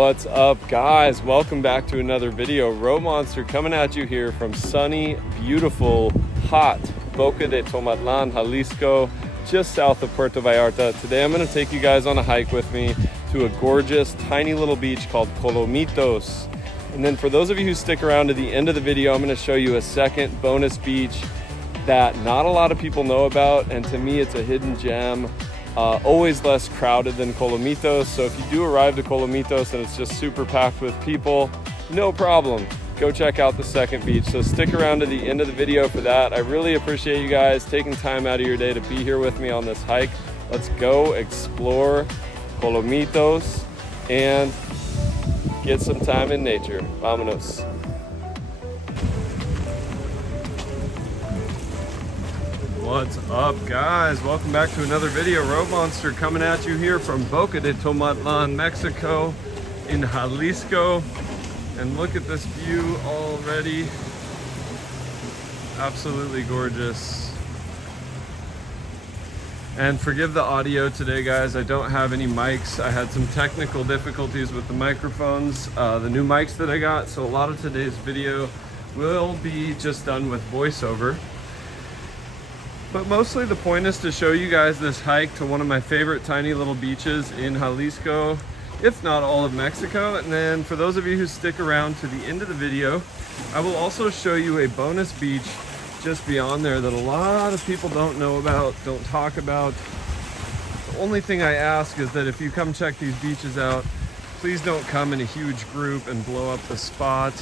What's up, guys? Welcome back to another video. Road Monster coming at you here from sunny, beautiful, hot Boca de Tomatlan, Jalisco, just south of Puerto Vallarta. Today I'm going to take you guys on a hike with me to a gorgeous, tiny little beach called Colomitos. And then for those of you who stick around to the end of the video, I'm going to show you a second bonus beach that not a lot of people know about, and to me it's a hidden gem. Always less crowded than Colomitos, so if you do arrive to Colomitos and it's just super packed with people, no problem. Go check out the second beach. So stick around to the end of the video for that. I really appreciate you guys taking time out of your day to be here with me on this hike. Let's go explore Colomitos and get some time in nature. Vámonos. What's up, guys? Welcome back to another video. Road Monster coming at you here from Boca de Tomatlan, Mexico, in Jalisco. And look at this view already. Absolutely gorgeous. And forgive the audio today, guys. I don't have any mics. I had some technical difficulties with the microphones, the new mics that I got. So a lot of today's video will be just done with voiceover. But mostly the point is to show you guys this hike to one of my favorite tiny little beaches in Jalisco, if not all of Mexico. And then for those of you who stick around to the end of the video, I will also show you a bonus beach just beyond there that a lot of people don't know about, don't talk about. The only thing I ask is that if you come check these beaches out, please don't come in a huge group and blow up the spot.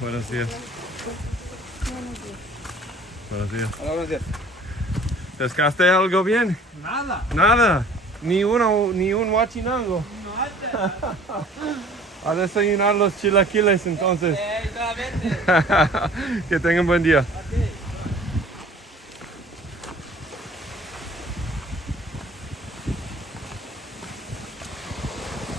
Buenos días. Buenos días. Hola, buenos días. ¿Pescaste algo bien? Nada. Nada. Ni un huachinango. Nada. A desayunar los chilaquiles entonces. Solamente. Que tengan buen día. Okay.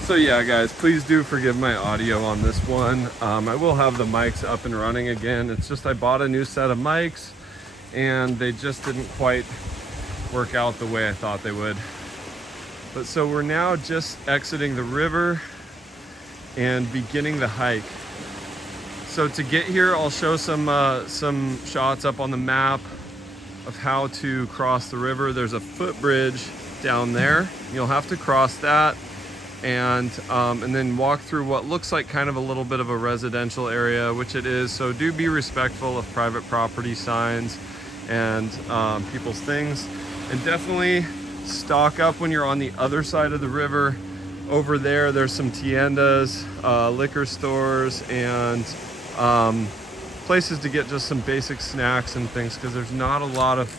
So yeah, guys, please do forgive my audio on this one. I will have the mics up and running again. It's just I bought a new set of mics and they just didn't quite work out the way I thought they would. But so we're now just exiting the river and beginning the hike. So to get here, I'll show some shots up on the map of how to cross the river. There's a footbridge down there. You'll have to cross that and then walk through what looks like kind of a little bit of a residential area, which it is. So do be respectful of private property signs and people's things, and definitely stock up when you're on the other side of the river. Over there's some tiendas, liquor stores, and places to get just some basic snacks and things, because there's not a lot of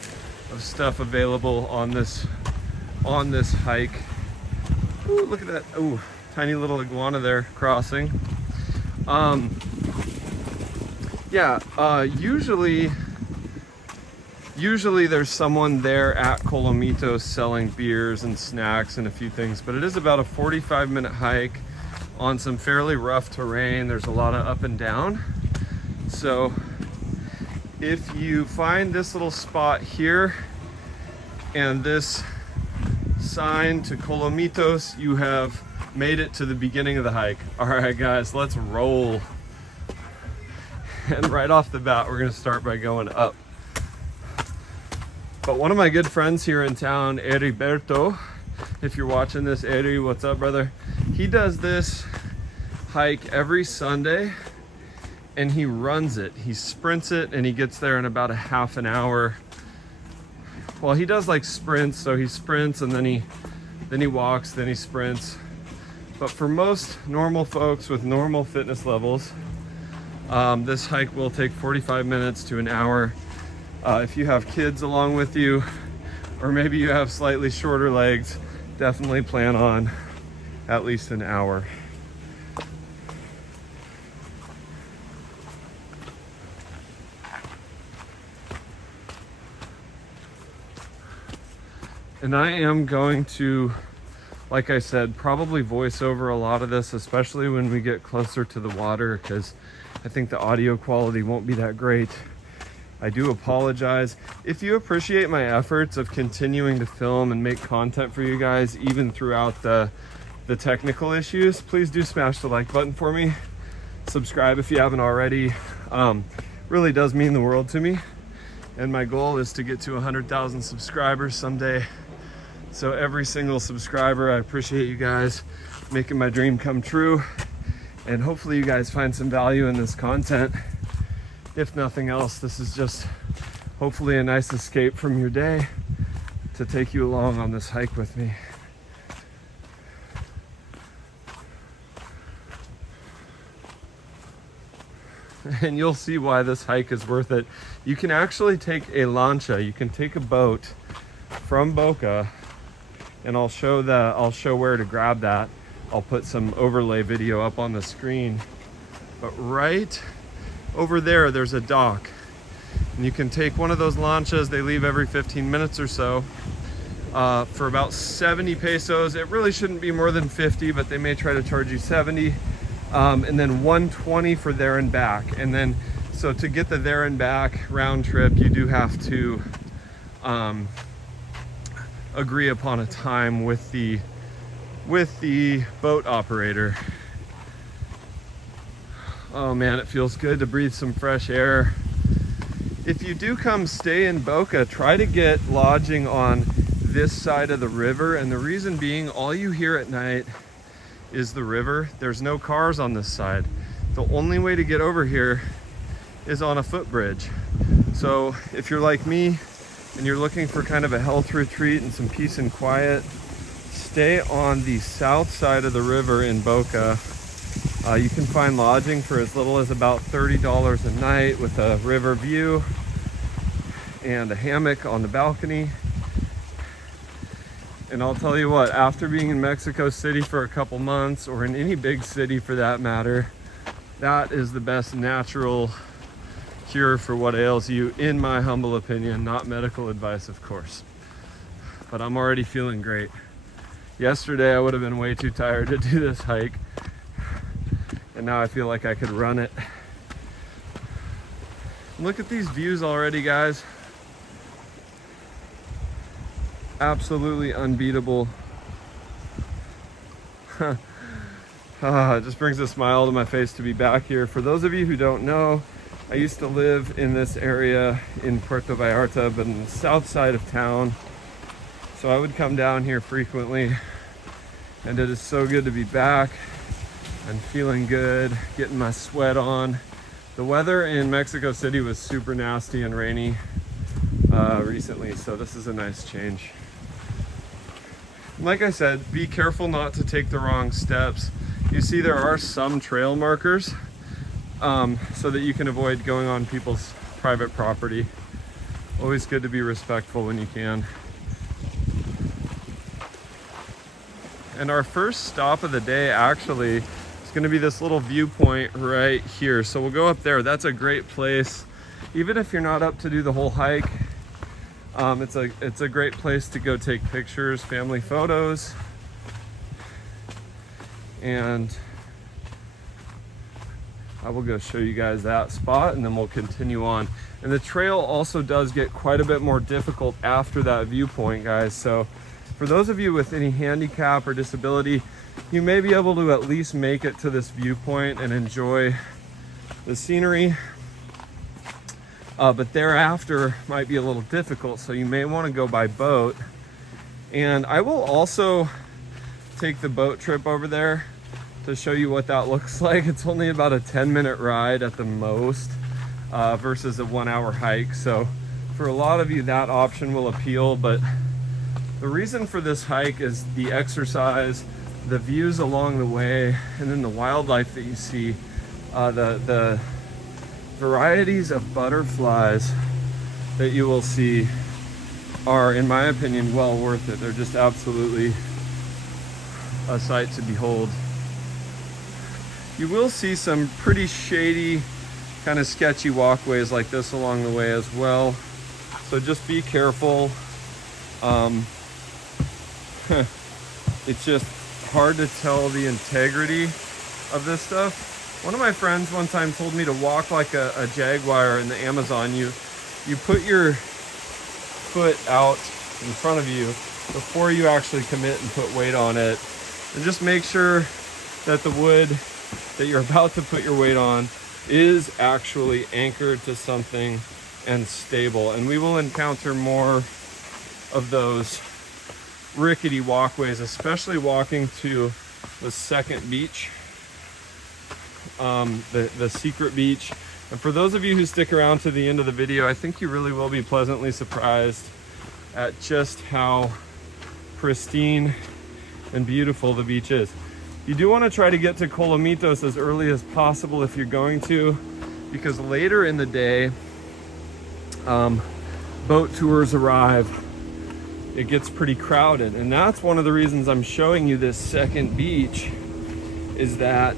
stuff available on this hike. Ooh, look at that. Ooh, tiny little iguana there crossing. Usually there's someone there at Colomitos selling beers and snacks and a few things, but it is about a 45-minute hike on some fairly rough terrain. There's a lot of up and down. So if you find this little spot here and this sign to Colomitos, you have made it to the beginning of the hike. All right, guys, let's roll. And right off the bat, we're gonna start by going up. But one of my good friends here in town, Heriberto, if you're watching this, Eri, what's up, brother? He does this hike every Sunday and he runs it. He sprints it and he gets there in about a half an hour. Well, he does like sprints, so he sprints and then he walks, then he sprints. But for most normal folks with normal fitness levels, this hike will take 45 minutes to an hour. If you have kids along with you, or maybe you have slightly shorter legs, definitely plan on at least an hour. And I am going to, like I said, probably voice over a lot of this, especially when we get closer to the water, because I think the audio quality won't be that great. I do apologize. If you appreciate my efforts of continuing to film and make content for you guys, even throughout the technical issues, please do smash the like button for me. Subscribe if you haven't already. Really does mean the world to me. And my goal is to get to 100,000 subscribers someday. So every single subscriber, I appreciate you guys making my dream come true. And hopefully you guys find some value in this content. If nothing else, this is just hopefully a nice escape from your day to take you along on this hike with me. And you'll see why this hike is worth it. You can actually take a lancha, you can take a boat from Boca, and I'll show where to grab that. I'll put some overlay video up on the screen. But right over there, there's a dock. And you can take one of those lanchas. They leave every 15 minutes or so for about 70 pesos. It really shouldn't be more than 50, but they may try to charge you 70. And then 120 for there and back. And then, so to get the there and back round trip, you do have to agree upon a time with the boat operator. Oh man, it feels good to breathe some fresh air. If you do come stay in Boca, try to get lodging on this side of the river. And the reason being, all you hear at night is the river. There's no cars on this side. The only way to get over here is on a footbridge. So if you're like me and you're looking for kind of a health retreat and some peace and quiet, stay on the south side of the river in Boca. You can find lodging for as little as about $30 a night with a river view and a hammock on the balcony. And I'll tell you what, after being in Mexico City for a couple months, or in any big city for that matter, that is the best natural cure for what ails you, in my humble opinion. Not medical advice, of course. But I'm already feeling great. Yesterday I would have been way too tired to do this hike, and now I feel like I could run it. Look at these views already, guys. Absolutely unbeatable. It just brings a smile to my face to be back here. For those of you who don't know, I used to live in this area in Puerto Vallarta, but in the south side of town. So I would come down here frequently, and it is so good to be back and feeling good, getting my sweat on. The weather in Mexico City was super nasty and rainy recently, so this is a nice change. Like I said, be careful not to take the wrong steps. You see there are some trail markers so that you can avoid going on people's private property. Always good to be respectful when you can. And our first stop of the day actually is going to be this little viewpoint right here. So we'll go up there. That's a great place. Even if you're not up to do the whole hike, it's a great place to go take pictures, family photos. And I will go show you guys that spot, and then we'll continue on. And the trail also does get quite a bit more difficult after that viewpoint, guys. So for those of you with any handicap or disability, you may be able to at least make it to this viewpoint and enjoy the scenery. But thereafter might be a little difficult, so you may want to go by boat. And I will also take the boat trip over there to show you what that looks like. It's only about a 10-minute ride at the most versus a 1-hour hike. So for a lot of you, that option will appeal. But the reason for this hike is the exercise, the views along the way, and then the wildlife that you see. The varieties of butterflies that you will see are, in my opinion, well worth it. They're just absolutely a sight to behold. You will see some pretty shady, kind of sketchy walkways like this along the way as well. So just be careful. It's just hard to tell the integrity of this stuff. One of my friends one time told me to walk like a jaguar in the Amazon. You you put your foot out in front of you before you actually commit and put weight on it. And just make sure that the wood that you're about to put your weight on is actually anchored to something and stable. And we will encounter more of those rickety walkways, especially walking to the second beach, the secret beach. And for those of you who stick around to the end of the video, I think you really will be pleasantly surprised at just how pristine and beautiful the beach is. You do want to try to get to Colomitos as early as possible if you're going to, because later in the day, boat tours arrive. It gets pretty crowded, and that's one of the reasons I'm showing you this second beach, is that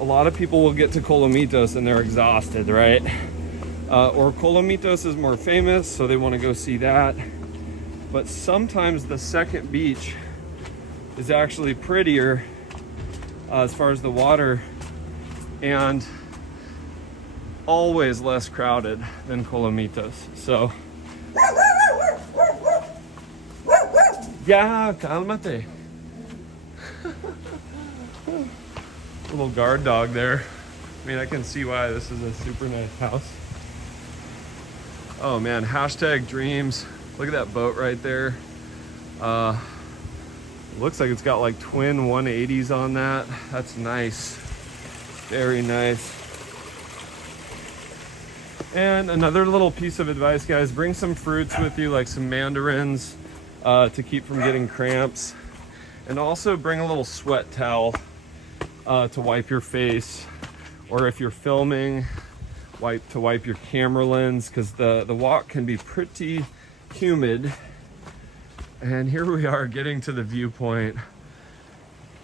a lot of people will get to Colomitos and they're exhausted, right? Or Colomitos is more famous, so they want to go see that. But sometimes the second beach is actually prettier as far as the water, and always less crowded than Colomitos. So, yeah, cálmate. Little guard dog there. I mean, I can see why this is a super nice house. Oh man, hashtag dreams. Look at that boat right there. Looks like it's got like twin 180s on that. That's nice. Very nice. And another little piece of advice, guys, bring some fruits with you, like some mandarins, to keep from getting cramps. And also bring a little sweat towel to wipe your face, or if you're filming, to wipe your camera lens, because the walk can be pretty humid. And here we are getting to the viewpoint,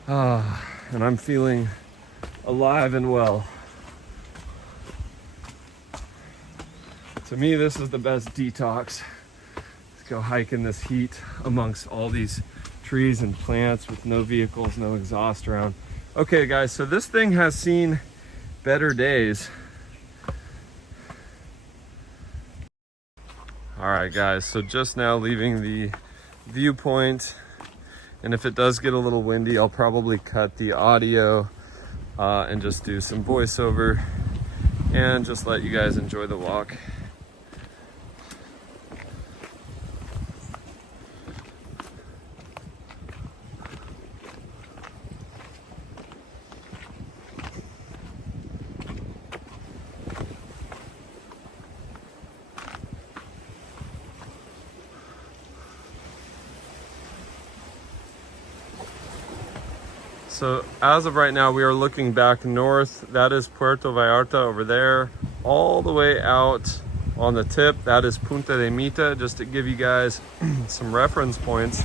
and I'm feeling alive and well. To me, this is the best detox. Let's go hike in this heat amongst all these trees and plants with no vehicles, no exhaust around. Okay guys, so this thing has seen better days. All right guys, so just now leaving the viewpoint, and if it does get a little windy, I'll probably cut the audio and just do some voiceover and just let you guys enjoy the walk. So as of right now, we are looking back north. That is Puerto Vallarta over there, all the way out on the tip. That is Punta de Mita, just to give you guys some reference points.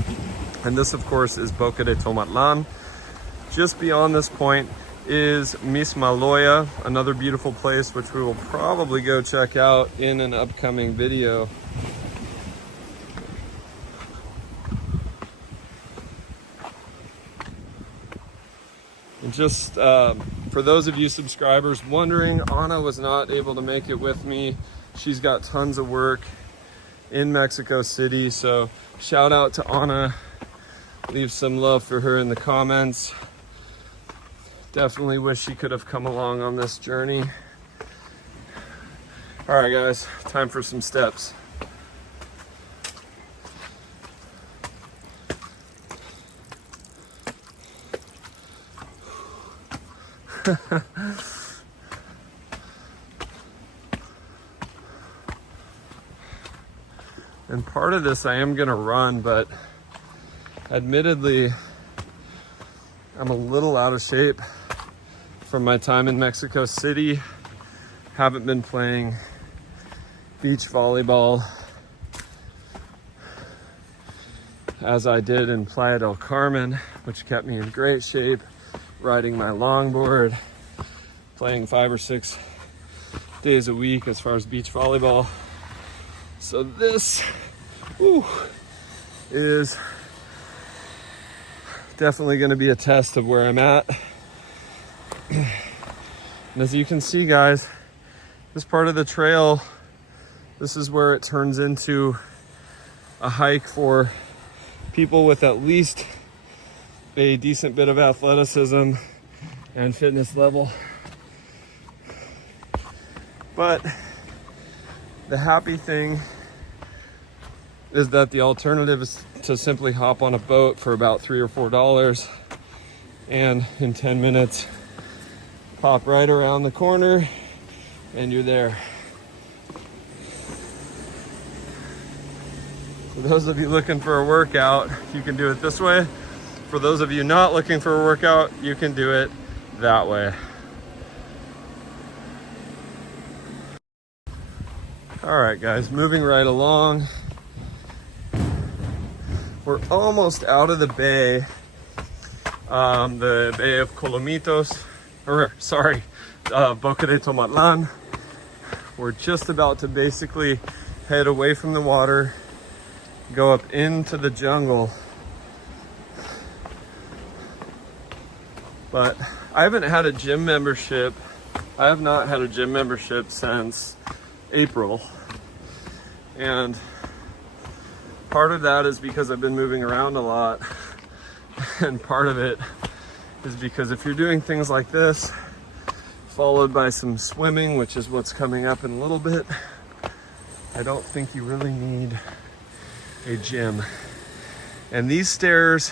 And this, of course, is Boca de Tomatlan. Just beyond this point is Mismaloya, another beautiful place, which we will probably go check out in an upcoming video. And just for those of you subscribers wondering, Anna was not able to make it with me. She's got tons of work in Mexico City, so shout out to Anna. Leave some love for her in the comments. Definitely wish she could have come along on this journey. All right guys, time for some steps. And part of this I am gonna run, but admittedly I'm a little out of shape from my time in Mexico City. Haven't been playing beach volleyball as I did in Playa del Carmen, which kept me in great shape. Riding my longboard, playing 5 or 6 days a week as far as beach volleyball. So this is definitely going to be a test of where I'm at. And as you can see guys, this part of the trail This is where it turns into a hike for people with at least a decent bit of athleticism and fitness level. But the happy thing is that the alternative is to simply hop on a boat for about $3 or $4 and in 10 minutes pop right around the corner and you're there. For those of you looking for a workout, you can do it this way. For those of you not looking for a workout, you can do it that way. All right, guys, moving right along. We're almost out of the bay of Colomitos, Boca de Tomatlan. We're just about to basically head away from the water, go up into the jungle. But I haven't had a gym membership. I have not had a gym membership since April. And part of that is because I've been moving around a lot. And part of it is because if you're doing things like this, followed by some swimming, which is what's coming up in a little bit, I don't think you really need a gym. And these stairs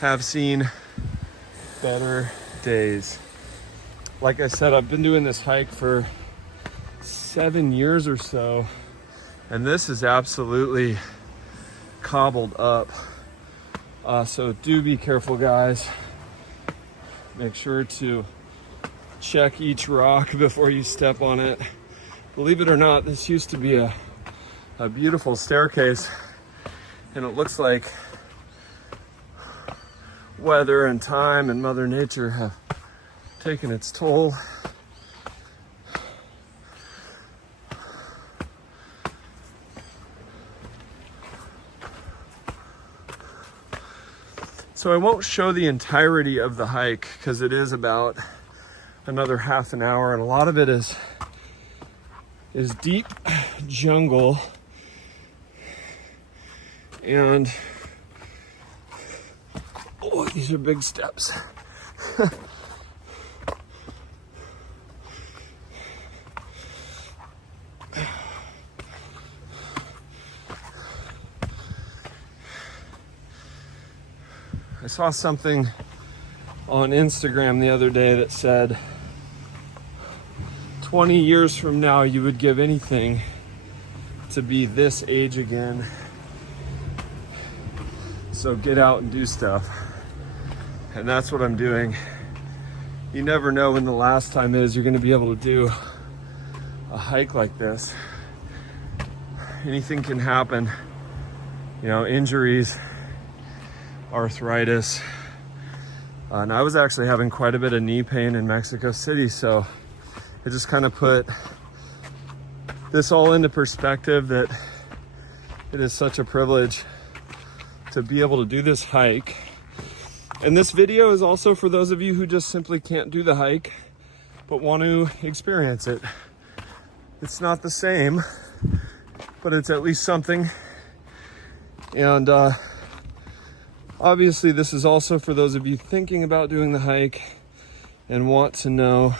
have seen better days. Like I said, I've been doing this hike for 7 years or so, and this is absolutely cobbled up. So do be careful, guys. Make sure to check each rock before you step on it. Believe it or not, this used to be a beautiful staircase, and it looks like weather and time and Mother Nature have taken its toll. So I won't show the entirety of the hike because it is about another half an hour, and a lot of it is deep jungle. And oh, these are big steps. I saw something on Instagram the other day that said 20 years from now you would give anything to be this age again. So get out and do stuff. And that's what I'm doing. You never know when the last time is you're going to be able to do a hike like this. Anything can happen. You know, injuries, arthritis. And I was actually having quite a bit of knee pain in Mexico City, so it just kind of put this all into perspective that it is such a privilege to be able to do this hike. And this video is also for those of you who just simply can't do the hike but want to experience it. It's not the same, but it's at least something. And obviously this is also for those of you thinking about doing the hike and want to know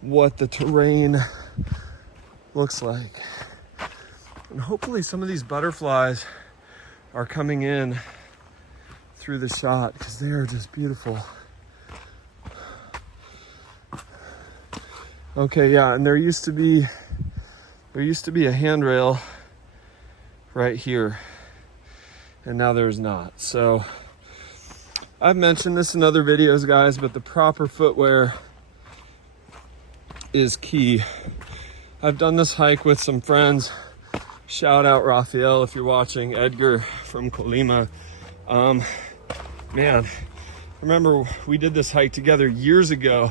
what the terrain looks like. And hopefully some of these butterflies are coming in through the shot because they are just beautiful. Okay, yeah, and there used to be a handrail right here, and now there's not. So I've mentioned this in other videos, guys, but the proper footwear is key. I've done this hike with some friends. Shout out Raphael if you're watching, Edgar from Colima. Man, remember we did this hike together years ago,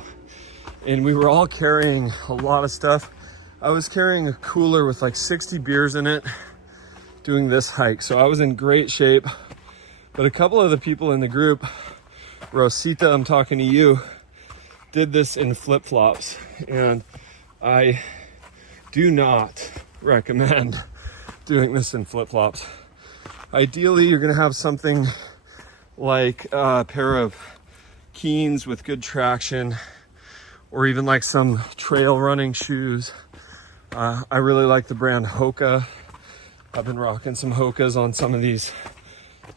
and we were all carrying a lot of stuff. I was carrying a cooler with like 60 beers in it doing this hike, so I was in great shape. But a couple of the people in the group, Rosita, I'm talking to you, did this in flip-flops, and I do not recommend doing this in flip-flops. Ideally, you're gonna have something like a pair of Keens with good traction, or even like some trail running shoes. I really like the brand Hoka. I've been rocking some Hokas on some of these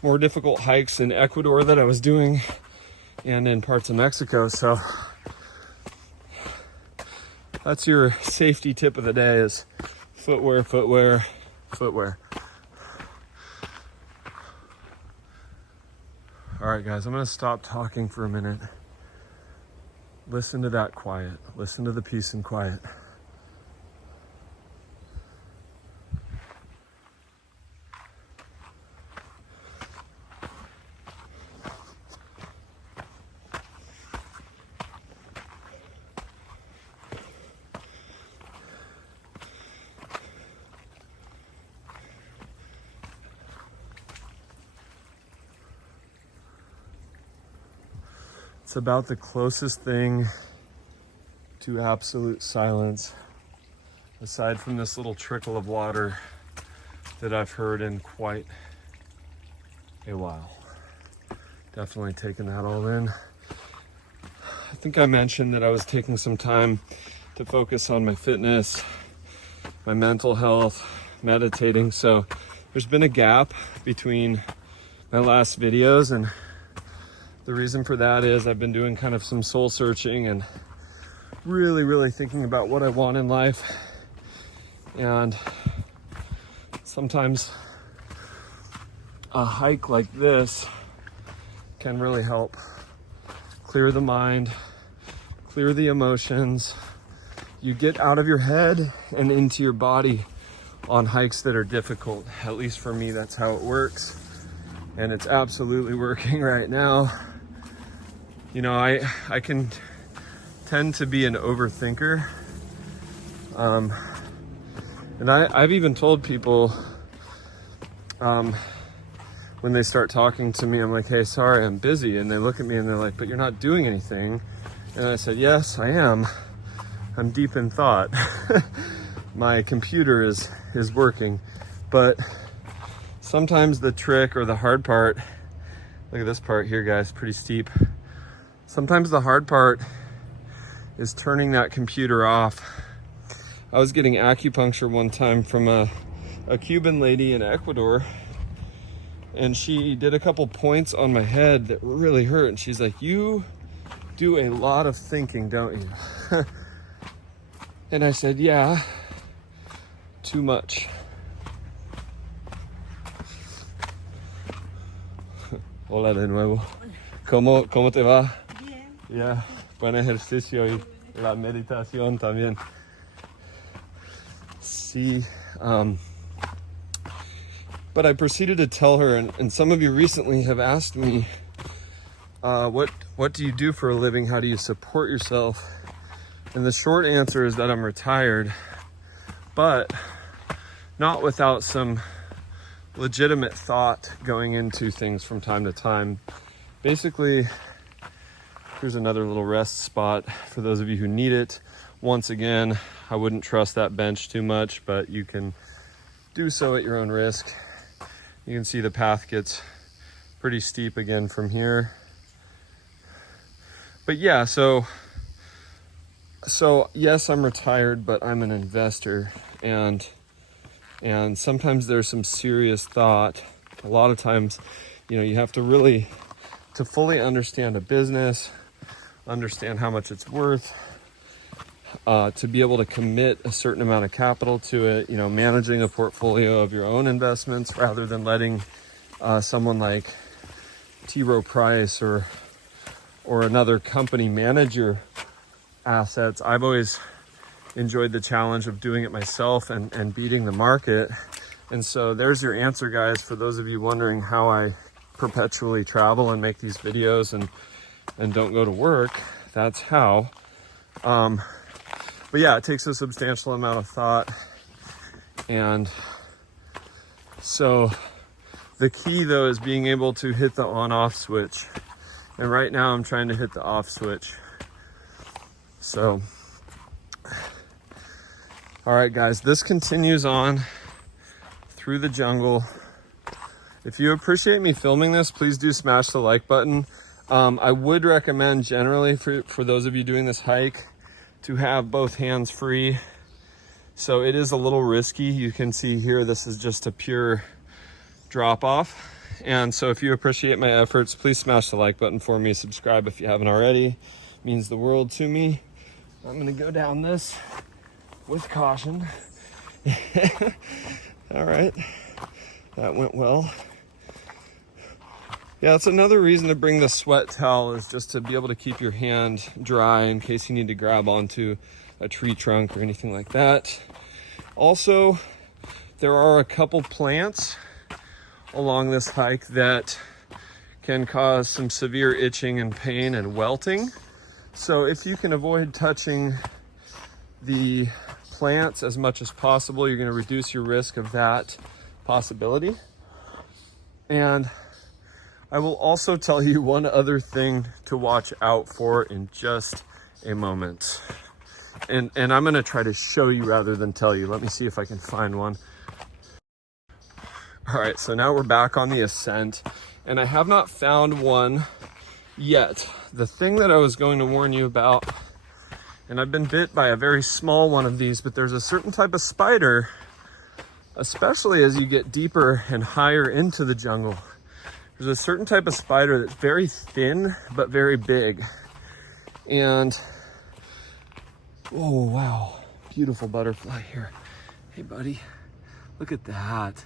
more difficult hikes in Ecuador that I was doing and in parts of Mexico. So that's your safety tip of the day, is footwear, footwear, footwear. All right, guys, I'm gonna stop talking for a minute. Listen to that quiet. Listen to the peace and quiet. It's about the closest thing to absolute silence, aside from this little trickle of water, that I've heard in quite a while. Definitely taking that all in. I think I mentioned that I was taking some time to focus on my fitness, my mental health, meditating. So there's been a gap between my last videos, and the reason for that is I've been doing kind of some soul searching and really thinking about what I want in life. And sometimes a hike like this can really help clear the mind, clear the emotions. You get out of your head and into your body on hikes that are difficult. At least for me, that's how it works. And it's absolutely working right now. You know, I can tend to be an overthinker. And I've even told people, when they start talking to me, I'm like, hey, sorry, I'm busy. And they look at me and they're like, but you're not doing anything. And I said, yes, I am. I'm deep in thought. My computer is working. But sometimes the trick or the hard part, look at this part here, guys, pretty steep. Sometimes the hard part is turning that computer off. I was getting acupuncture one time from a Cuban lady in Ecuador, and she did a couple points on my head that really hurt. And she's like, you do a lot of thinking, don't you? And I said, yeah, too much. Hola de nuevo. ¿Cómo te va? Yeah, buen ejercicio y la meditación también. Sí, but I proceeded to tell her, and some of you recently have asked me, what do you do for a living? How do you support yourself? And the short answer is that I'm retired, but not without some legitimate thought going into things from time to time. Basically, here's another little rest spot for those of you who need it. Once again, I wouldn't trust that bench too much, but you can do so at your own risk. You can see the path gets pretty steep again from here. But yeah, so yes, I'm retired, but I'm an investor, and sometimes there's some serious thought. A lot of times, you know, you have to fully understand a business, understand how much it's worth, to be able to commit a certain amount of capital to it, you know, managing a portfolio of your own investments rather than letting someone like T. Rowe Price or another company manage your assets. I've always enjoyed the challenge of doing it myself and beating the market. And so there's your answer, guys, for those of you wondering how I perpetually travel and make these videos and don't go to work. That's how. But yeah, it takes a substantial amount of thought. And so the key, though, is being able to hit the on-off switch. And right now I'm trying to hit the off switch. So All right, guys, this continues on through the jungle. If you appreciate me filming this, please do smash the like button. I would recommend generally for those of you doing this hike to have both hands free. So it is a little risky. You can see here, this is just a pure drop off. And so if you appreciate my efforts, please smash the like button for me. Subscribe if you haven't already. It means the world to me. I'm gonna go down this with caution. All right, that went well. Yeah, it's another reason to bring the sweat towel, is just to be able to keep your hand dry in case you need to grab onto a tree trunk or anything like that. Also, there are a couple plants along this hike that can cause some severe itching and pain and welting. So if you can avoid touching the plants as much as possible, you're going to reduce your risk of that possibility. And I will also tell you one other thing to watch out for in just a moment. And I'm going to try to show you rather than tell you. Let me see if I can find one. All right, so now we're back on the ascent, and I have not found one yet. The thing that I was going to warn you about, and I've been bit by a very small one of these, but there's a certain type of spider, especially as you get deeper and higher into the jungle. There's a certain type of spider that's very thin, but very big. And, oh, wow, beautiful butterfly here. Hey, buddy, look at that.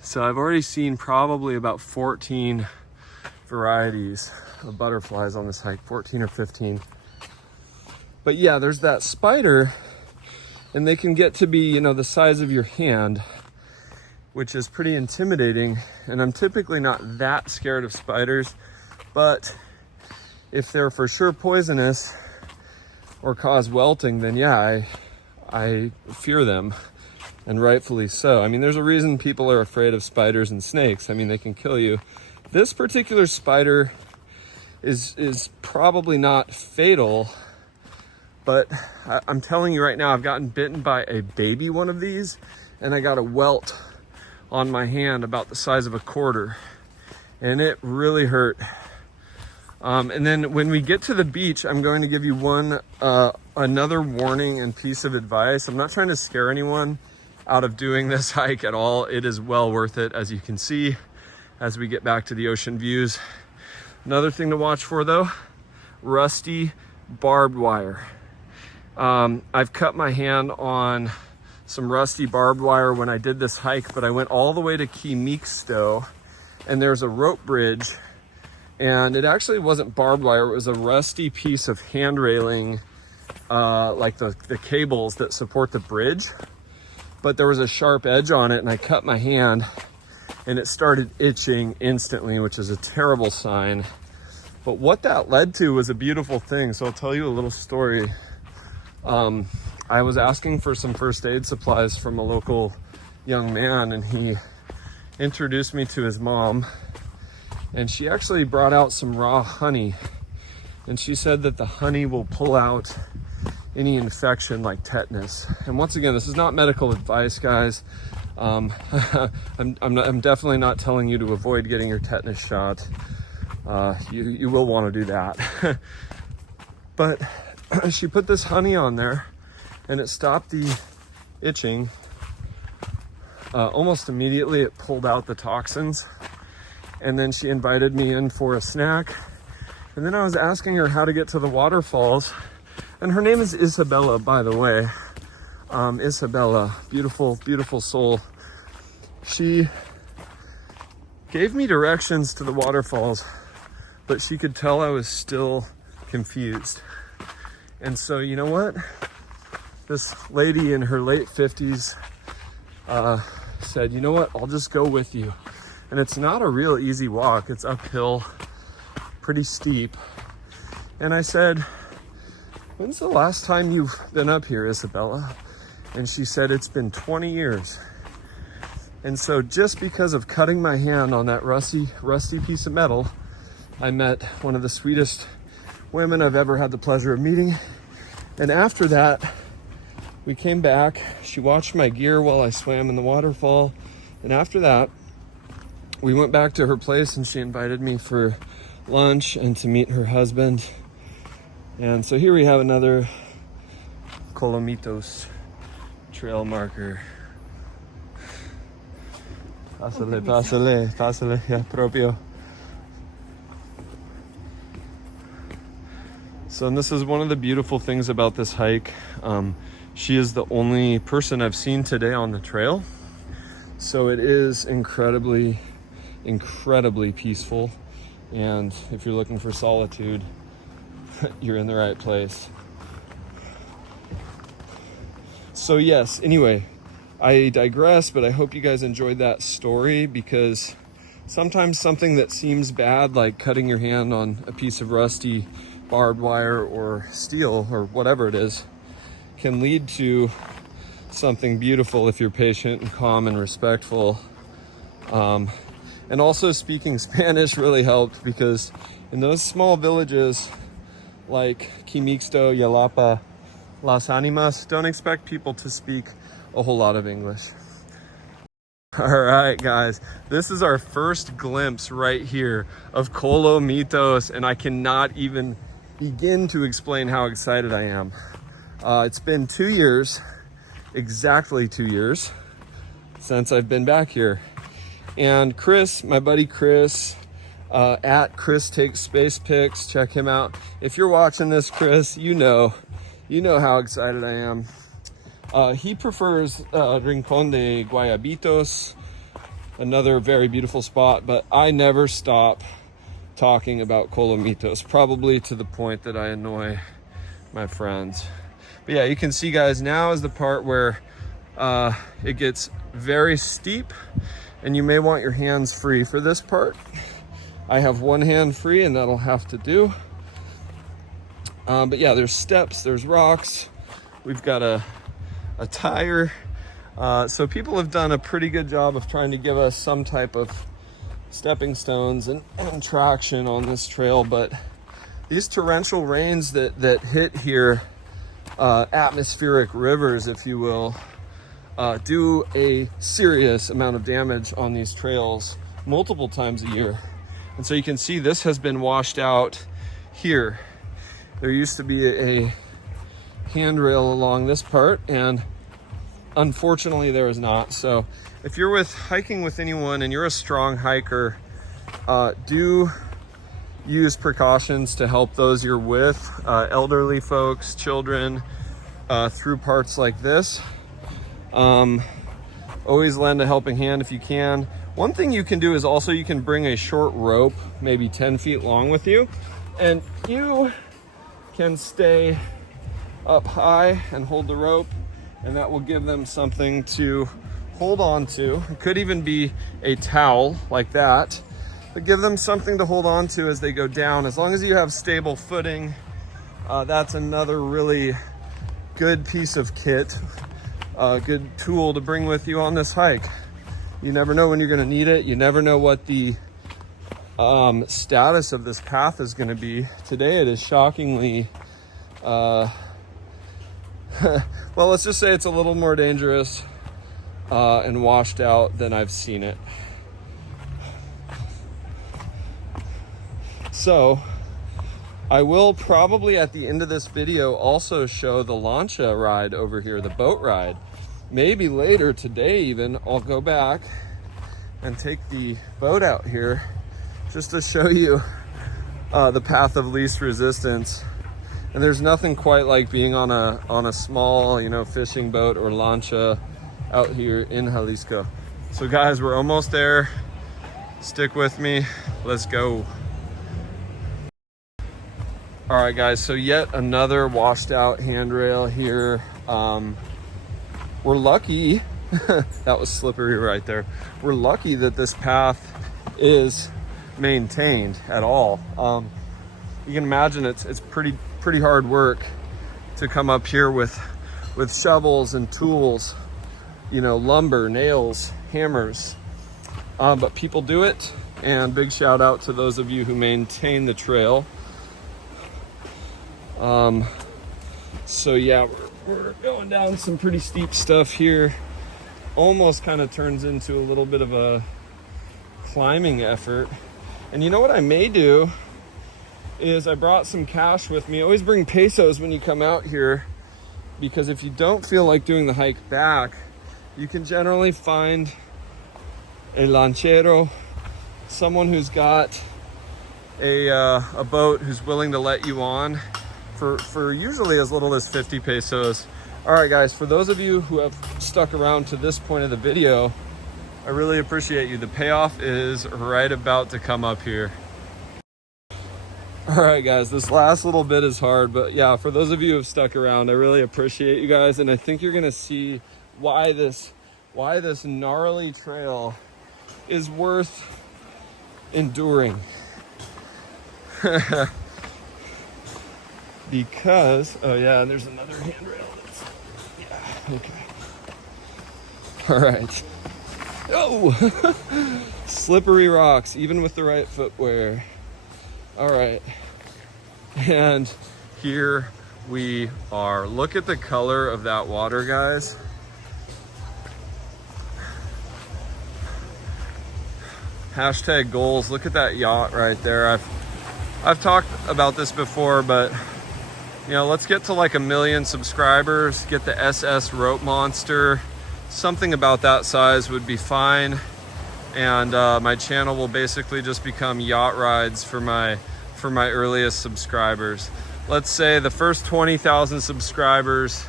So I've already seen probably about 14 varieties of butterflies on this hike, 14 or 15. But yeah, there's that spider, and they can get to be, you know, the size of your hand, which is pretty intimidating. And I'm typically not that scared of spiders, but if they're for sure poisonous or cause welting, then yeah, I fear them, and rightfully so. I mean, there's a reason people are afraid of spiders and snakes. I mean, they can kill you. This particular spider is probably not fatal, but I'm telling you right now, I've gotten bitten by a baby one of these, and I got a welt on my hand about the size of a quarter, and it really hurt. And then when we get to the beach, I'm going to give you another warning and piece of advice. I'm not trying to scare anyone out of doing this hike at all. It is well worth it, as you can see as we get back to the ocean views. Another thing to watch for though, rusty barbed wire. I've cut my hand on some rusty barbed wire when I did this hike, but I went all the way to Colomitos, and there's a rope bridge, and it actually wasn't barbed wire, it was a rusty piece of hand railing, like the cables that support the bridge. But there was a sharp edge on it, and I cut my hand, and it started itching instantly, which is a terrible sign. But what that led to was a beautiful thing. So I'll tell you a little story. I was asking for some first aid supplies from a local young man, and he introduced me to his mom, and she actually brought out some raw honey, and she said that the honey will pull out any infection like tetanus. And once again, this is not medical advice, guys. I'm definitely not telling you to avoid getting your tetanus shot. You will want to do that. But she put this honey on there, and it stopped the itching. Almost immediately it pulled out the toxins, and then she invited me in for a snack. And then I was asking her how to get to the waterfalls, and her name is Isabella, by the way. Isabella, beautiful, beautiful soul. She gave me directions to the waterfalls, but she could tell I was still confused. And so, you know what? This lady in her late 50s said, you know what? I'll just go with you. And it's not a real easy walk. It's uphill, pretty steep. And I said, when's the last time you've been up here, Isabella? And she said, it's been 20 years. And so just because of cutting my hand on that rusty piece of metal, I met one of the sweetest women I've ever had the pleasure of meeting. And after that, we came back. She watched my gear while I swam in the waterfall. And after that, we went back to her place and she invited me for lunch and to meet her husband. And so here we have another Colomitos trail marker. Pásale, pásale, pásale, yeah, propio. So, and this is one of the beautiful things about this hike. She is the only person I've seen today on the trail. So it is incredibly, incredibly peaceful. And if you're looking for solitude, you're in the right place. So yes, anyway, I digress, but I hope you guys enjoyed that story, because sometimes something that seems bad, like cutting your hand on a piece of rusty barbed wire or steel or whatever it is, can lead to something beautiful if you're patient and calm and respectful. And also speaking Spanish really helped, because in those small villages like Quimixto, Yalapa, Las Animas, don't expect people to speak a whole lot of English. All right, guys, this is our first glimpse right here of Colomitos, and I cannot even begin to explain how excited I am. It's been 2 years, exactly 2 years, since I've been back here. And Chris, my buddy Chris, at Chris Takes Space Pics, check him out. If you're watching this, Chris, you know how excited I am. He prefers Rincon de Guayabitos, another very beautiful spot, but I never stop talking about Colomitos, probably to the point that I annoy my friends. But yeah, you can see, guys, now is the part where it gets very steep, and you may want your hands free for this part. I have one hand free, and that'll have to do. But yeah, there's steps, there's rocks. We've got a tire. So people have done a pretty good job of trying to give us some type of stepping stones and traction on this trail. But these torrential rains that hit here, atmospheric rivers, if you will, do a serious amount of damage on these trails multiple times a year. And so you can see this has been washed out here. There used to be a handrail along this part, and unfortunately there is not. So if you're hiking with anyone and you're a strong hiker, do use precautions to help those you're with, elderly folks, children, through parts like this. Always lend a helping hand if you can. One thing you can do is also you can bring a short rope, maybe 10 feet long, with you, and you can stay up high and hold the rope, and that will give them something to hold on to. It could even be a towel like that, but give them something to hold on to as they go down. As long as you have stable footing, that's another really good piece of kit, good tool to bring with you on this hike. You never know when you're going to need it. You never know what the status of this path is going to be. Today it is shockingly, well, let's just say it's a little more dangerous and washed out than I've seen it. So I will probably at the end of this video also show the lancha ride over here, the boat ride. Maybe later today even, I'll go back and take the boat out here just to show you the path of least resistance. And there's nothing quite like being on a small, fishing boat or lancha out here in Jalisco. So guys, we're almost there. Stick with me. Let's go. All right, guys, so yet another washed out handrail here. We're lucky, that was slippery right there. We're lucky that this path is maintained at all. You can imagine it's pretty hard work to come up here with shovels and tools, lumber, nails, hammers. But people do it, and big shout out to those of you who maintain the trail. So yeah, We're going down some pretty steep stuff here. Almost kind of turns into a little bit of a climbing effort. And you know what I may do is I brought some cash with me. Always bring pesos when you come out here, because if you don't feel like doing the hike back, you can generally find a lanchero, someone who's got a boat who's willing to let you on for usually as little as 50 pesos. All right, guys, for those of you who have stuck around to this point of the video, I really appreciate you. The payoff is right about to come up here. All right, guys, this last little bit is hard, but yeah, for those of you who have stuck around, I really appreciate you guys, and I think you're gonna see why this gnarly trail is worth enduring. Because, oh yeah, and there's another handrail. Yeah, okay. All right. Oh, slippery rocks, even with the right footwear. All right. And here we are. Look at the color of that water, guys. Hashtag goals. Look at that yacht right there. I've talked about this before, but you know, let's get to like 1 million subscribers, get the SS rope monster. Something about that size would be fine. And my channel will basically just become yacht rides for my earliest subscribers. Let's say the first 20,000 subscribers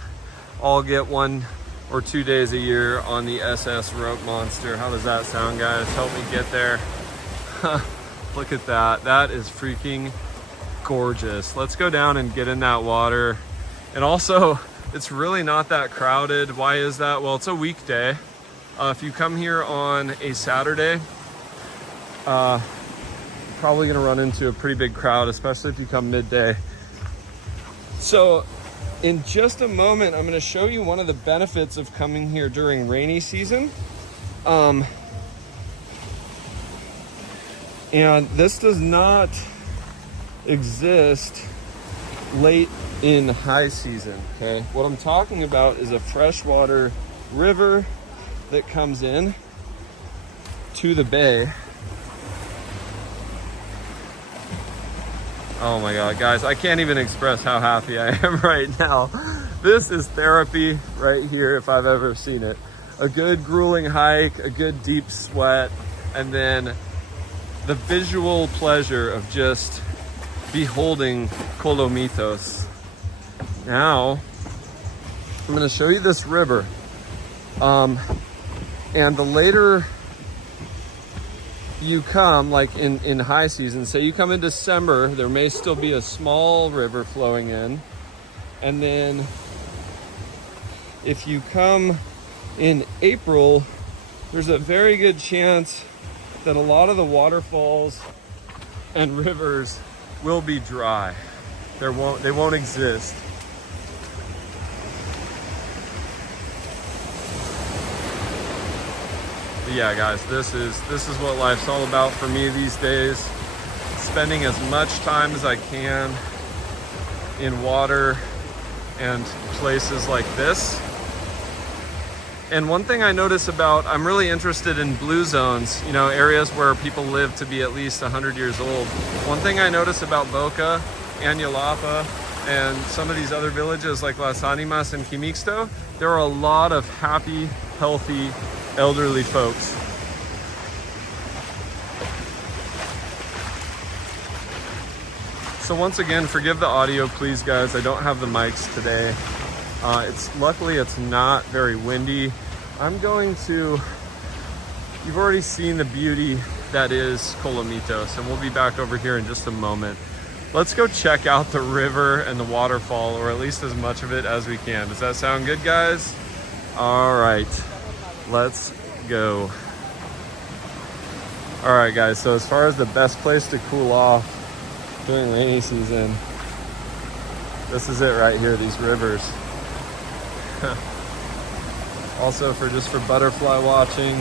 all get 1 or 2 days a year on the SS rope monster. How does that sound, guys? Help me get there. Look at that. That is freaking gorgeous. Let's go down and get in that water. And also, it's really not that crowded. Why is that? Well, it's a weekday. If you come here on a Saturday, probably gonna run into a pretty big crowd, especially if you come midday. So in just a moment, I'm gonna show you one of the benefits of coming here during rainy season. And this does not exist late in high season, okay? What I'm talking about is a freshwater river that comes in to the bay. Oh my God, guys, I can't even express how happy I am right now. This is therapy right here if I've ever seen it. A good grueling hike, a good deep sweat, and then the visual pleasure of just beholding Colomitos. Now, I'm gonna show you this river. And the later you come, like in high season, say you come in December, there may still be a small river flowing in. And then if you come in April, there's a very good chance that a lot of the waterfalls and rivers will be dry. They won't exist. But yeah, guys, this is what life's all about for me these days. Spending as much time as I can in water and places like this. And one thing I notice about, I'm really interested in blue zones, you know, areas where people live to be at least 100 years old. One thing I notice about Boca, Anyalapa, and some of these other villages like Las Animas and Quimixto, there are a lot of happy, healthy, elderly folks. So once again, forgive the audio, please, guys. I don't have the mics today. Luckily it's not very windy. You've already seen the beauty that is Colomitos, and we'll be back over here in just a moment. Let's go check out the river and the waterfall, or at least as much of it as we can. Does that sound good, guys? All right, let's go. All right, guys, so as far as the best place to cool off during rainy season, this is it right here, these rivers. Also for butterfly watching.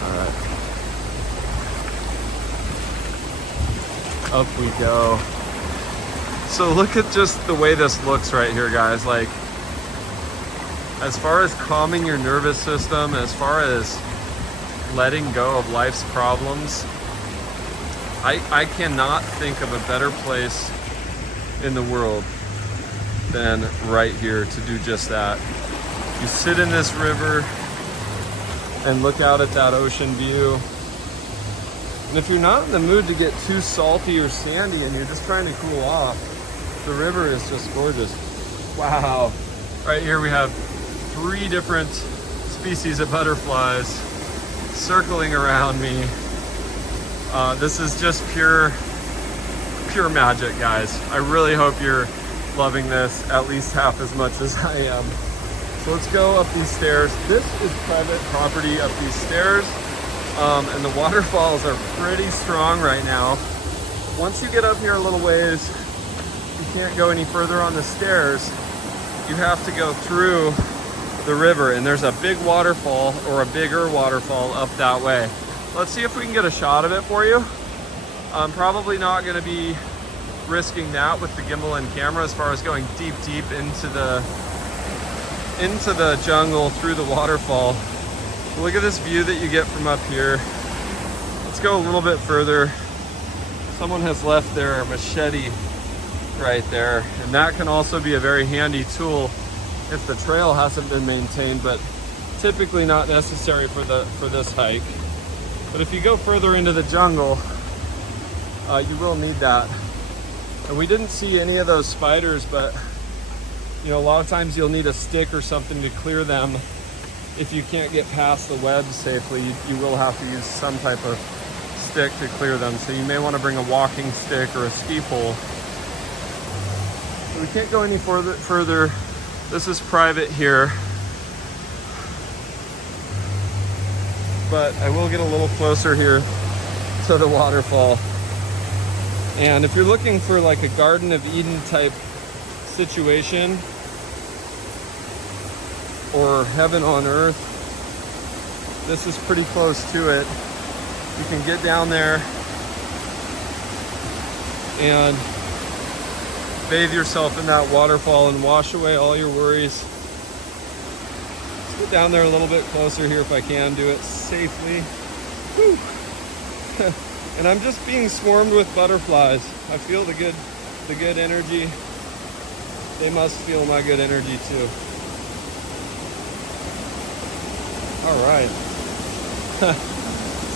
All right. Up we go. So look at just the way this looks right here, guys. Like, as far as calming your nervous system, as far as letting go of life's problems, I cannot think of a better place in the world than right here to do just that. You sit in this river and look out at that ocean view. And if you're not in the mood to get too salty or sandy and you're just trying to cool off, the river is just gorgeous. Wow. Right here we have 3 different species of butterflies circling around me. This is just pure magic, guys. I really hope you're loving this at least half as much as I am. So let's go up these stairs. This is private property up these stairs, and the waterfalls are pretty strong right now. Once you get up here a little ways, you can't go any further on the stairs. You have to go through the river, and there's a big waterfall, or a bigger waterfall, up that way. Let's see if we can get a shot of it for you. I'm probably not going to be risking that with the gimbal and camera as far as going deep into the jungle through the waterfall. But look at this view that you get from up here. Let's go a little bit further. Someone has left their machete right there, and that can also be a very handy tool if the trail hasn't been maintained, but typically not necessary for this hike. But if you go further into the jungle, you will need that. And we didn't see any of those spiders, but you know, a lot of times you'll need a stick or something to clear them. If you can't get past the web safely, you will have to use some type of stick to clear them. So you may want to bring a walking stick or a ski pole. So we can't go any further. This is private here. But I will get a little closer here to the waterfall. And if you're looking for like a Garden of Eden type situation, or heaven on earth, this is pretty close to it. You can get down there and bathe yourself in that waterfall and wash away all your worries. Let's get down there a little bit closer here if I can do it safely. Whew. And I'm just being swarmed with butterflies. I feel the good energy. They must feel my good energy too. All right.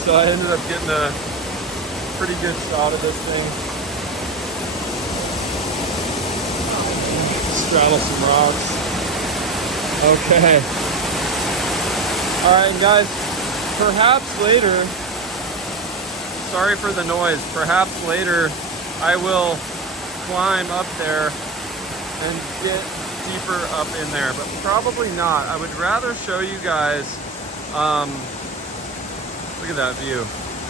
So I ended up getting a pretty good shot of this thing. Straddle some rocks. Okay. All right, guys. Perhaps later, sorry for the noise, perhaps later I will climb up there and get deeper up in there, but probably not. I would rather show you guys, look at that view.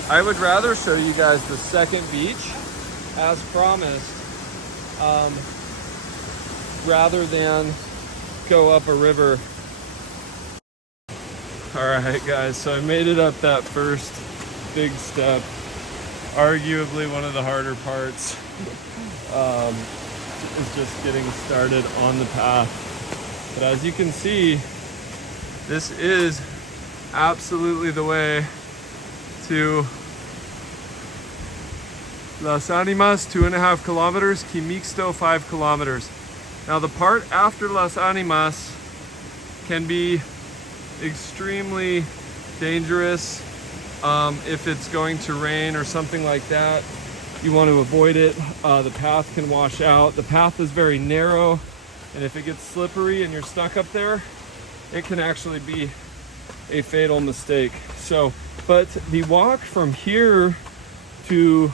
I would rather show you guys the second beach as promised, rather than go up a river. All right, guys, so I made it up that first big step. Arguably one of the harder parts is just getting started on the path. But as you can see, this is absolutely the way to Las Animas, 2.5 kilometers, Quimixto, 5 kilometers. Now the part after Las Animas can be extremely dangerous. If it's going to rain or something like that, you want to avoid it. The path can wash out. The path is very narrow, and if it gets slippery and you're stuck up there, it can actually be a fatal mistake. So, but the walk from here to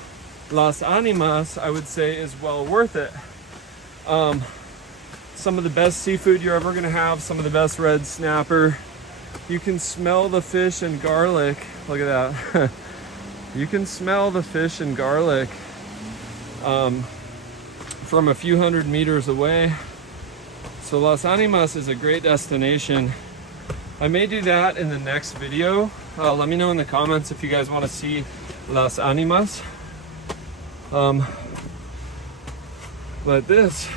Las Animas, I would say, is well worth it. Some of the best seafood you're ever gonna have, some of the best red snapper. You can smell the fish and garlic. Look at that. You can smell the fish and garlic from a few hundred meters away. So Las Animas is a great destination. I may do that in the next video. Let me know in the comments if you guys want to see Las Animas. But this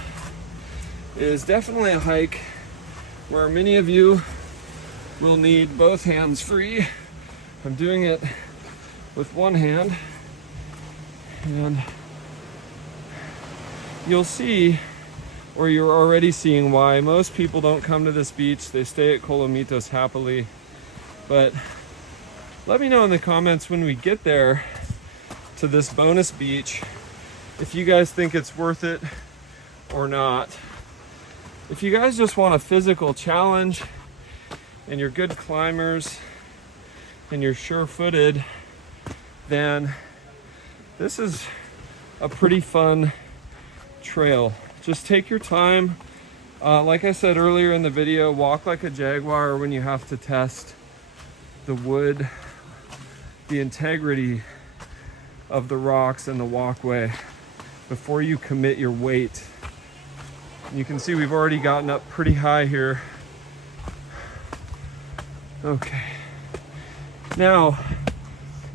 is definitely a hike where many of you will need both hands free. I'm doing it with one hand, and you'll see, or you're already seeing, why most people don't come to this beach. They stay at Colomitos happily. But let me know in the comments when we get there to this bonus beach if you guys think it's worth it or not. If you guys just want a physical challenge and you're good climbers and you're sure-footed, then this is a pretty fun trail. Just take your time. Like I said earlier in the video, walk like a jaguar when you have to test the wood, the integrity of the rocks and the walkway before you commit your weight. You can see we've already gotten up pretty high here. Okay. Now,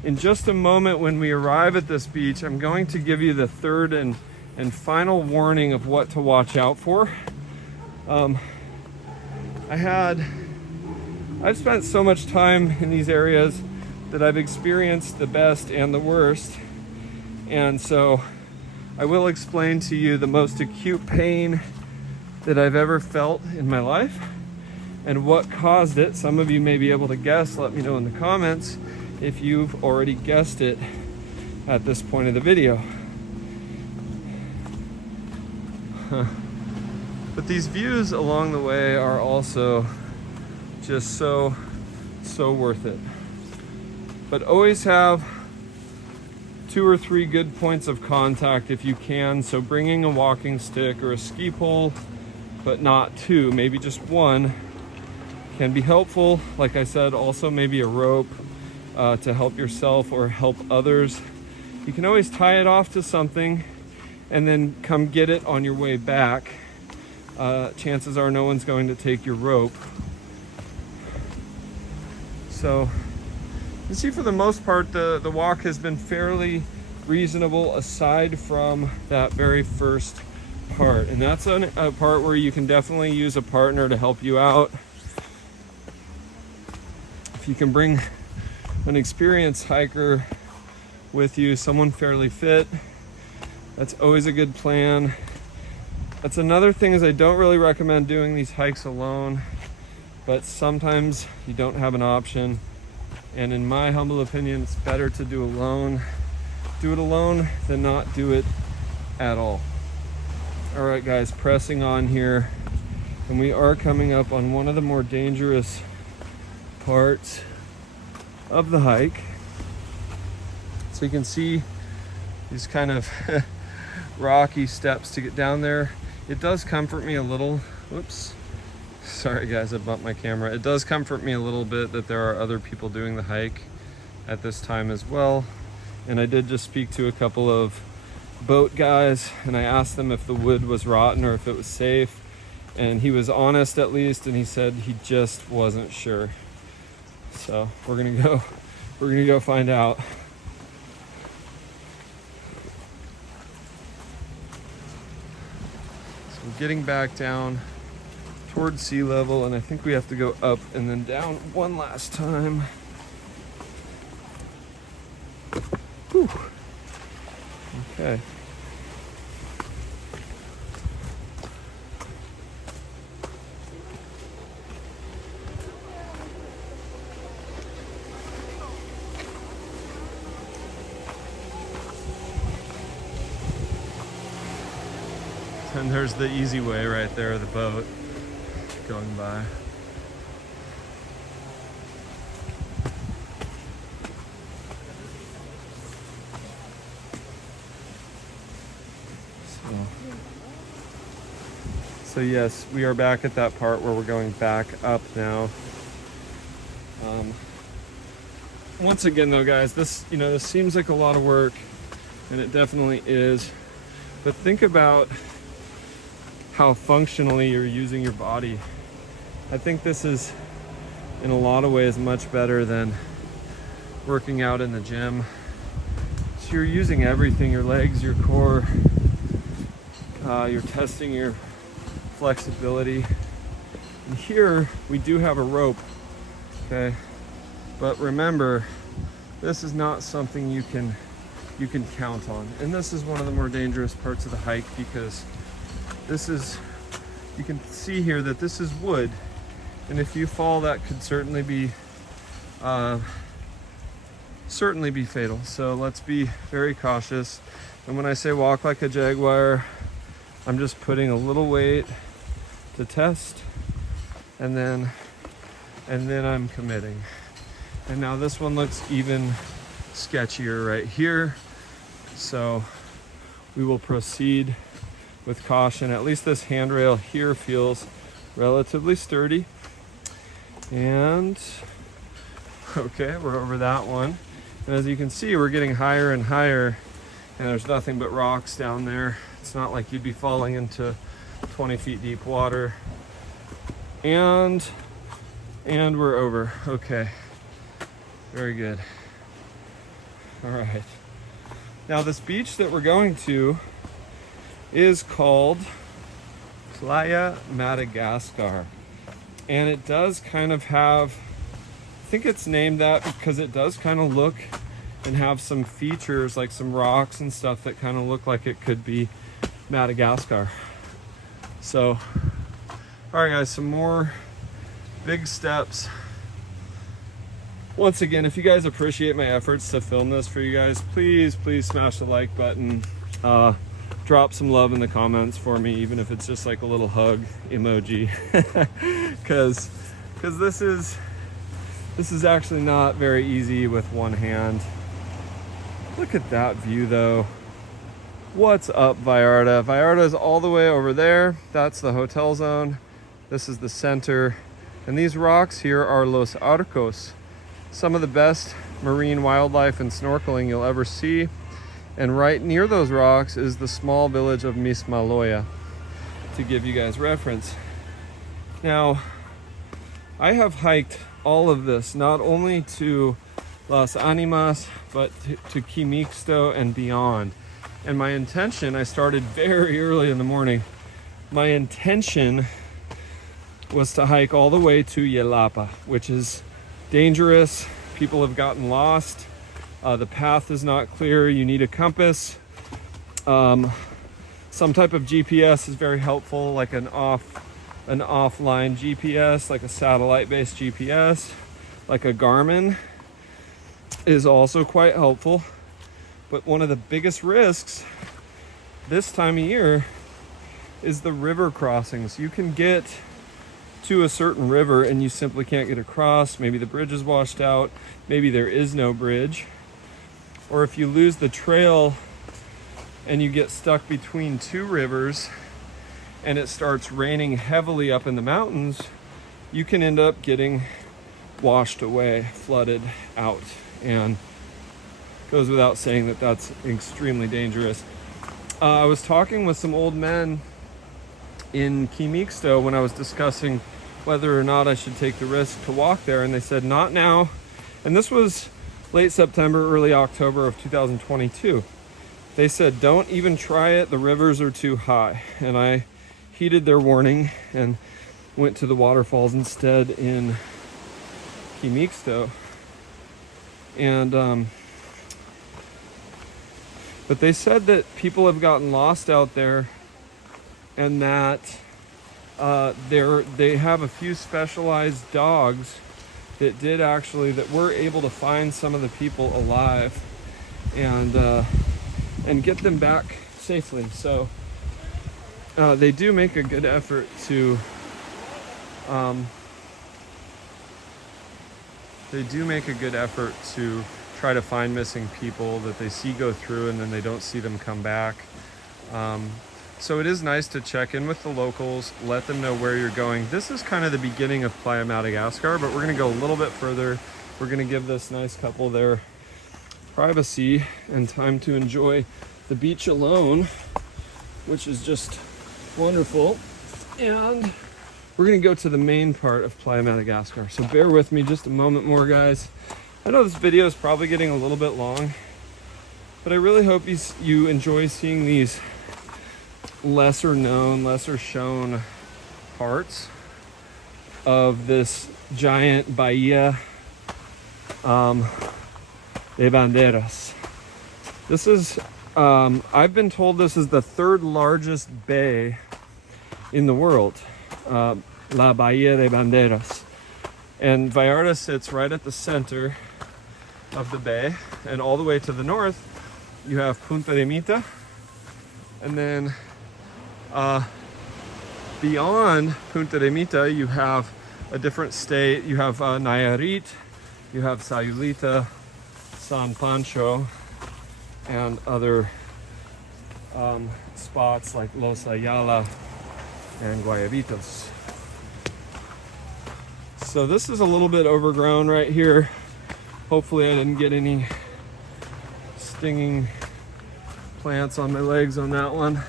in just a moment when we arrive at this beach, I'm going to give you the third and final warning of what to watch out for. I've spent so much time in these areas that I've experienced the best and the worst. And so I will explain to you the most acute pain that I've ever felt in my life and what caused it. Some of you may be able to guess. Let me know in the comments if you've already guessed it at this point of the video. But these views along the way are also just so worth it. But always have 2 or 3 good points of contact if you can. So bringing a walking stick or a ski pole, but not 2, maybe just 1, can be helpful. Like I said, also maybe a rope to help yourself or help others. You can always tie it off to something and then come get it on your way back. Chances are no one's going to take your rope. So you see, for the most part, the walk has been fairly reasonable aside from that very first part. And that's a part where you can definitely use a partner to help you out. If you can bring an experienced hiker with you, someone fairly fit, that's always a good plan. That's another thing, is I don't really recommend doing these hikes alone, but sometimes you don't have an option. And in my humble opinion, it's better to do it alone than not do it at all. All right, guys, pressing on here. And we are coming up on one of the more dangerous parts of the hike. So you can see these kind of rocky steps to get down there. It does comfort me a little. Whoops. Sorry guys, I bumped my camera. It does comfort me a little bit that there are other people doing the hike at this time as well. And I did just speak to a couple of boat guys, and I asked them if the wood was rotten or if it was safe. And he was honest, at least, and he said he just wasn't sure. So we're gonna go find out. So we're getting back down towards sea level, and I think we have to go up and then down one last time. Whew. Okay. And there's the easy way right there, the boat going by. So yes, we are back at that part where we're going back up now. Once again though, guys, this seems like a lot of work, and it definitely is, but think about how functionally you're using your body. I think this is, in a lot of ways, much better than working out in the gym. So you're using everything, your legs, your core. You're testing your flexibility. And here we do have a rope, okay? But remember, this is not something you can count on. And this is one of the more dangerous parts of the hike, because this is, you can see here that this is wood. And if you fall, that could certainly be fatal. So let's be very cautious. And when I say walk like a jaguar, I'm just putting a little weight to test, and then I'm committing. And now this one looks even sketchier right here. So we will proceed with caution. At least this handrail here feels relatively sturdy. And okay, we're over that one. And as you can see, we're getting higher and higher, and there's nothing but rocks down there. It's not like you'd be falling into 20 feet deep water. And we're over. Okay, very good. All right. Now this beach that we're going to is called Playa Madagascar. And it does kind of have, I think it's named that because it does kind of look and have some features, like some rocks and stuff that kind of look like it could be Madagascar. So, all right guys, some more big steps. Once again, if you guys appreciate my efforts to film this for you guys, please smash the like button. Drop some love in the comments for me, even if it's just like a little hug emoji. Because this is actually not very easy with one hand. Look at that view though. What's up, Vallarta? Vallarta is all the way over there. That's the hotel zone. This is the center. And these rocks here are Los Arcos. Some of the best marine wildlife and snorkeling you'll ever see. And right near those rocks is the small village of Mismaloya, to give you guys reference. Now, I have hiked all of this, not only to Las Animas, but to Quimixto and beyond. And my intention, I started very early in the morning. My intention was to hike all the way to Yelapa, which is dangerous. People have gotten lost. The path is not clear. You need a compass. Some type of GPS is very helpful, like an offline GPS, like a satellite-based GPS, like a Garmin is also quite helpful. But one of the biggest risks this time of year is the river crossings. You can get to a certain river and you simply can't get across. Maybe the bridge is washed out. Maybe there is no bridge. Or if you lose the trail and you get stuck between two rivers and it starts raining heavily up in the mountains, you can end up getting washed away, flooded out. And it goes without saying that that's extremely dangerous. I was talking with some old men in Quimixto when I was discussing whether or not I should take the risk to walk there, and they said not now. And this was late September, early October of 2022. They said don't even try it, the rivers are too high. And I heeded their warning and went to the waterfalls instead in Quimixto. And but they said that people have gotten lost out there, and that they have a few specialized dogs that were able to find some of the people alive and get them back safely. So they do make a good effort to try to find missing people that they see go through and then they don't see them come back. So it is nice to check in with the locals, let them know where you're going. This is kind of the beginning of Playa Madagascar, but we're gonna go a little bit further. We're gonna give this nice couple their privacy and time to enjoy the beach alone, which is just wonderful. And we're gonna go to the main part of Playa Madagascar. So bear with me just a moment more, guys. I know this video is probably getting a little bit long, but I really hope you enjoy seeing these lesser known, lesser shown parts of this giant bahia de banderas. This is, I've been told this is the third largest bay in the world, La Bahia de Banderas. And Vallarta sits right at the center of the bay, and all the way to the north, you have Punta de Mita, and then beyond Punta de Mita, you have a different state. You have Nayarit, you have Sayulita, San Pancho, and other spots like Los Ayala and Guayabitos. So this is a little bit overgrown right here. Hopefully I didn't get any stinging plants on my legs on that one.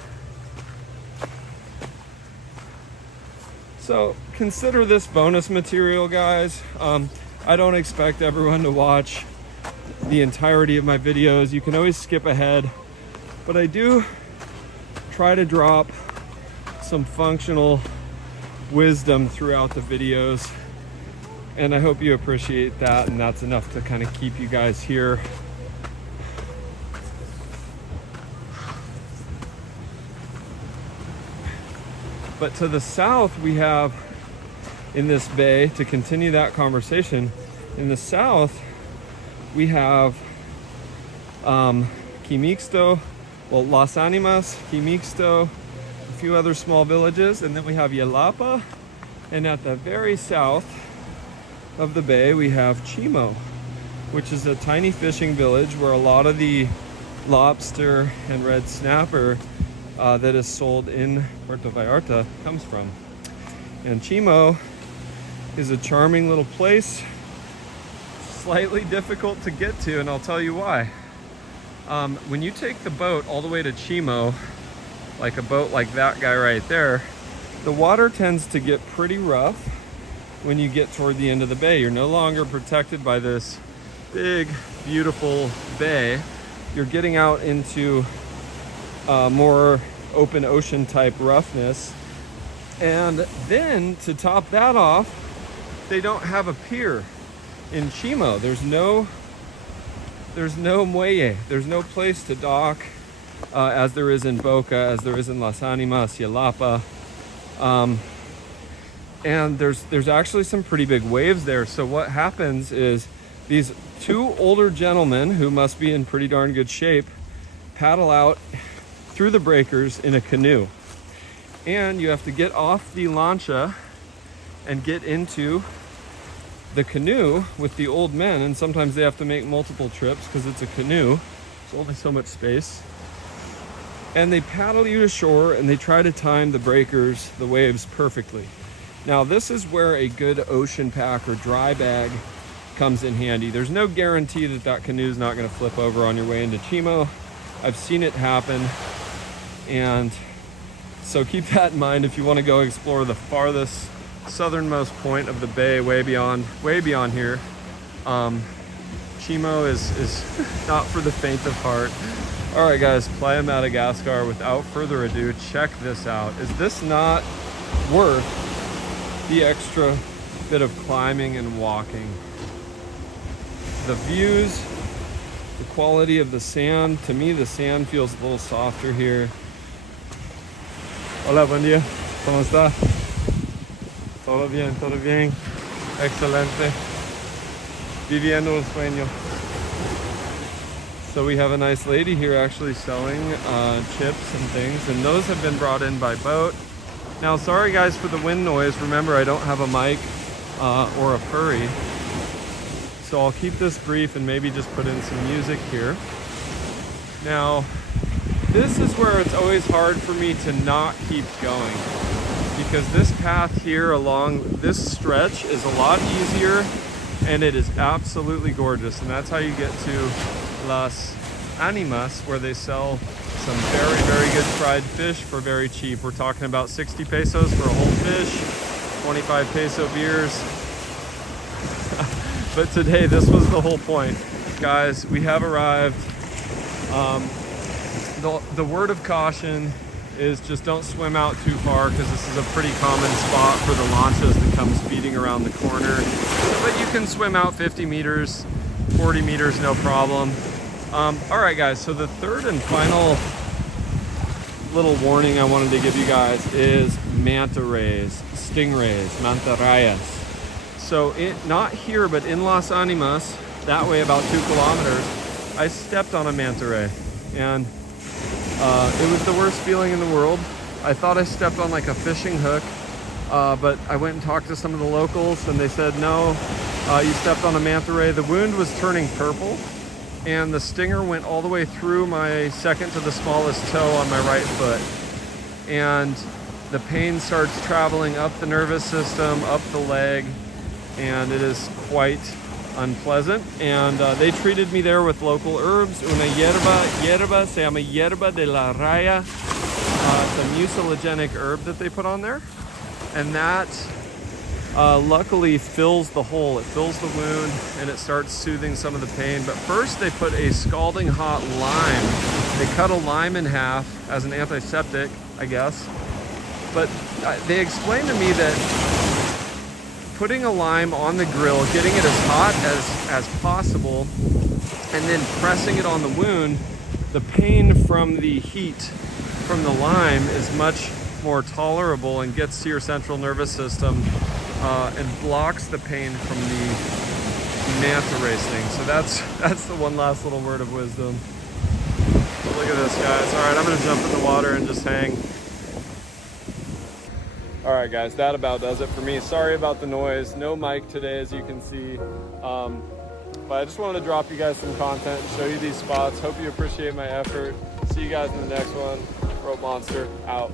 So consider this bonus material, guys. I don't expect everyone to watch the entirety of my videos. You can always skip ahead, but I do try to drop some functional wisdom throughout the videos, and I hope you appreciate that, and that's enough to kind of keep you guys here. But to the south, we have, in this bay, to continue that conversation, in the south, we have Quimixto, well, Las Animas, Quimixto, a few other small villages, and then we have Yelapa, and at the very south of the bay, we have Chimo, which is a tiny fishing village where a lot of the lobster and red snapper that is sold in Puerto Vallarta comes from. And Chimo is a charming little place, slightly difficult to get to, and I'll tell you why. When you take the boat all the way to Chimo, like a boat like that guy right there, the water tends to get pretty rough when you get toward the end of the bay. You're no longer protected by this big, beautiful bay. You're getting out into more open ocean type roughness. And then to top that off, they don't have a pier in Chimo. There's no muelle. There's no place to dock as there is in Boca, as there is in Las Animas, Yelapa. And there's actually some pretty big waves there. So what happens is these two older gentlemen, who must be in pretty darn good shape, paddle out through the breakers in a canoe. And you have to get off the lancha and get into the canoe with the old men, and sometimes they have to make multiple trips because it's a canoe. There's only so much space. And they paddle you to shore, and they try to time the breakers, the waves, perfectly. Now this is where a good ocean pack or dry bag comes in handy. There's no guarantee that that canoe is not going to flip over on your way into Chimo. I've seen it happen, and so keep that in mind if you want to go explore the farthest southernmost point of the bay, way beyond here. Chimo is not for the faint of heart. All right, guys, Playa Madagascar. Without further ado, check this out. Is this not worth the extra bit of climbing and walking? The views, the quality of the sand. To me, the sand feels a little softer here. Hola, buen día. ¿Cómo está? Todo bien, todo bien. Excelente. Viviendo el sueño. So we have a nice lady here actually selling chips and things, and those have been brought in by boat. Now, sorry guys for the wind noise. Remember, I don't have a mic or a furry. So I'll keep this brief and maybe just put in some music here. Now, this is where it's always hard for me to not keep going, because this path here along this stretch is a lot easier, and it is absolutely gorgeous. And that's how you get to Las Animas, where they sell some very, very good fried fish for very cheap. We're talking about 60 pesos for a whole fish, 25 peso beers. But today, this was the whole point. Guys, we have arrived. The word of caution is just don't swim out too far, because this is a pretty common spot for the lanchas to come speeding around the corner. But you can swim out 50 meters, 40 meters, no problem. All right, guys, so the third and final little warning I wanted to give you guys is manta rays, stingrays, manta rayas. So not here, but in Las Animas, that way about 2 kilometers, I stepped on a manta ray, and it was the worst feeling in the world. I thought I stepped on like a fishing hook, but I went and talked to some of the locals, and they said, no, you stepped on a manta ray. The wound was turning purple, and the stinger went all the way through my second to the smallest toe on my right foot. And the pain starts traveling up the nervous system, up the leg, and it is quite unpleasant. And they treated me there with local herbs. Una hierba se llama hierba de la raya. It's a mucilagenic herb that they put on there, and that luckily fills the hole. It fills the wound, and it starts soothing some of the pain. But first they put a scalding hot lime. They cut a lime in half as an antiseptic, I guess. But they explained to me that putting a lime on the grill, getting it as hot as possible, and then pressing it on the wound, the pain from the heat from the lime is much more tolerable and gets to your central nervous system and blocks the pain from the manta ray sting. So that's the one last little word of wisdom. But look at this, guys. All right, I'm gonna jump in the water and just hang. All right, guys, that about does it for me. Sorry about the noise. No mic today, as you can see. But I just wanted to drop you guys some content and show you these spots. Hope you appreciate my effort. See you guys in the next one. Rope Monster, out.